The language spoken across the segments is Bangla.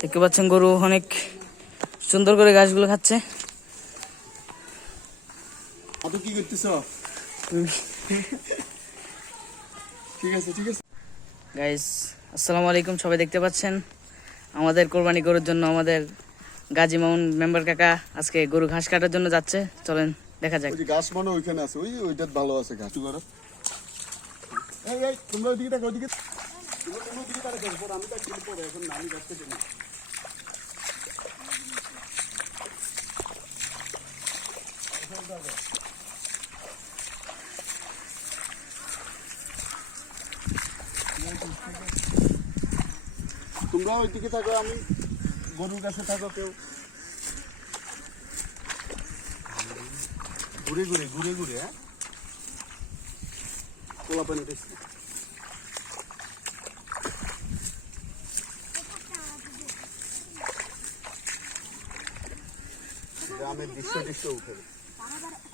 দেখতে পাচ্ছেন গরু অনেক সুন্দর করে ঘাসগুলো খাচ্ছে। কি করতেছ? ঠিক আছে ঠিক আছে গাইস, আসসালামু আলাইকুম। সবাই দেখতে পাচ্ছেন আমাদের কোরবানি গরুর জন্য আমাদের গাজী মামুন মেম্বার কাকা আজকে গরু ঘাস কাটার জন্য যাচ্ছে। চলেন দেখা যাক। ওই যে ঘাস মানে ওইখানে আছে, ওইটা ভালো আছে ঘাস। করো এই এই তোমরা ওইদিকে দেখো, ওইদিকে তোমরা ওইদিকে তারা দেখো, আমি তো কিনবো এখন, আমি গাছ কেটে নিই। তোমরা ওইদিকে থাকো, আমি গরুর কাছে থাকো। কেউ ঘুরে ঘুরে ঘুরে ঘুরে, হ্যাঁ কোলা পানি দিচ্ছি। গ্রামের দৃশ্য উঠে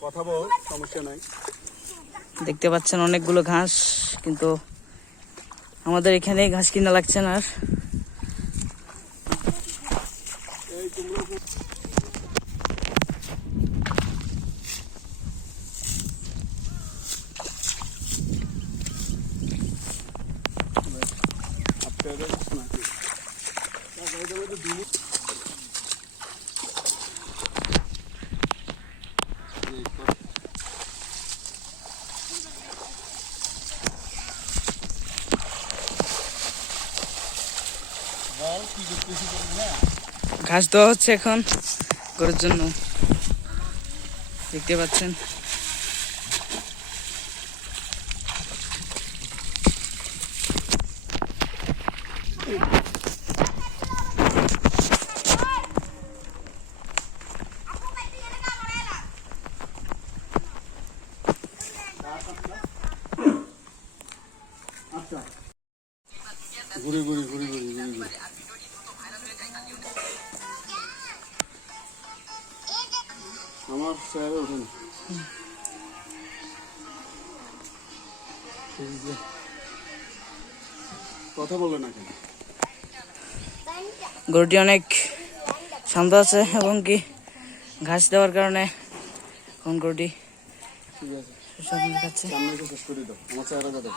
কথা বল, সমস্যা নাই। দেখতে পাচ্ছেন অনেকগুলো ঘাস, কিন্তু আমাদের এখানে ঘাস কিনা লাগছে না আর। ঘাস দেওয়া হচ্ছে এখন গরুর জন্য, দেখতে পাচ্ছেন। ঘুরে ঘুরে ঘুরে ঘুরে ঘুরে ঘুরে আমার চেয়ারে ওঠেন। কথা বলে না কেন? গরুটি অনেক শান্ত আছে এবং কি ঘাস দেওয়ার কারণে এখন গরুটি ঠিক আছে, সুস্বাদু খাচ্ছে। সামনে শেষ করে দাও, আমার চেয়ারে দাও।